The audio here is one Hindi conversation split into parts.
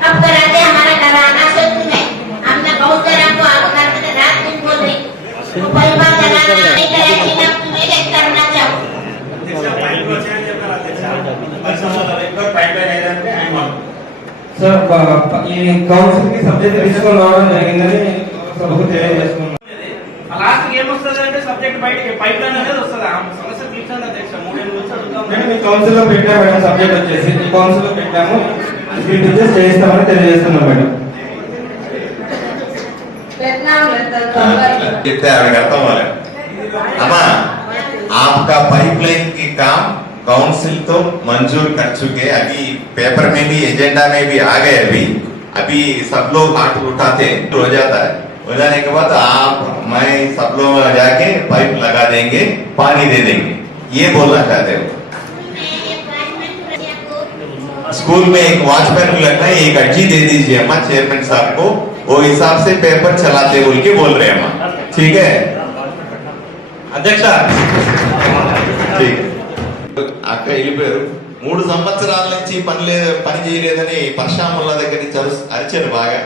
अब कराते हमारा डराना शत्रु है हमने बहुत डरा को आप करते रात दिन बोल रही तो परिवार डराना नहीं कराएगी ना तुम्हें क्या करना चाहो సార్ ఈ కౌన్సిల్ కి సబ్జెక్ట్ తీసుకోవడం జరిగిందని సభకు తెలియజేసుకున్నాం లాస్ట్ ఏం వస్తుంది అంటే సబ్జెక్ట్ బయటకి పైప్ లైన్ అనేది వస్తుంది ఆ సమస్య తీర్చండి అధ్యక్ష మూడేళ్ళు వచ్చి అడుగుతాం మేము కౌన్సిల్ లో పెట్టాము సబ్జెక్ట్ వచ్చేసి కౌన్సిల్ లో పెట్టాము స్క్రీన్ టీచర్స్ చేయిస్తామని తెలియజేస్తున్నాం మేడం పెట్టినాం లేదు कहते हैं अगर अर्थम वाले अम्मा आपका पाइपलाइन की काम काउंसिल तो मंजूर कर चुके अभी पेपर में भी एजेंडा में भी आ गए अभी अभी सब लोग हाथ उठाते हैं, हो जाता है हो जाने के बाद आप मैं सब लोग जाके पाइप लगा देंगे पानी दे देंगे ये बोलना चाहते हो स्कूल में एक वॉचमैन को लगता है एक अर्जी दे दीजिए अम्मा चेयरमैन साहब को वो हिसाब से पेपर चलाते बोल के बोल रहे हैं अम्मा ठीक है అధ్యక్ష ठीक అక్క వెళ్ళిపోయారు మూడు సంవత్సరాల నుంచి పని లేదు పని చేయలేదని పరశురాముల దగ్గర నుంచి అరు అరిచారు బాగా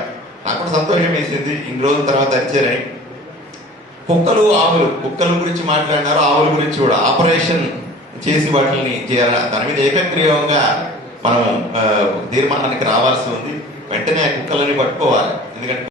నాకు కూడా సంతోషం వేసింది ఇన్ని రోజుల తర్వాత అరిచారని కుక్కలు ఆవులు కుక్కల గురించి మాట్లాడినారు ఆవుల గురించి కూడా ఆపరేషన్ చేసి వాటిని చేయాలి దాని మీద ఏకగ్రీవంగా మనం తీర్మానానికి రావాల్సి ఉంది. వెంటనే ఆ కుక్కలని పట్టుకోవాలి. ఎందుకంటే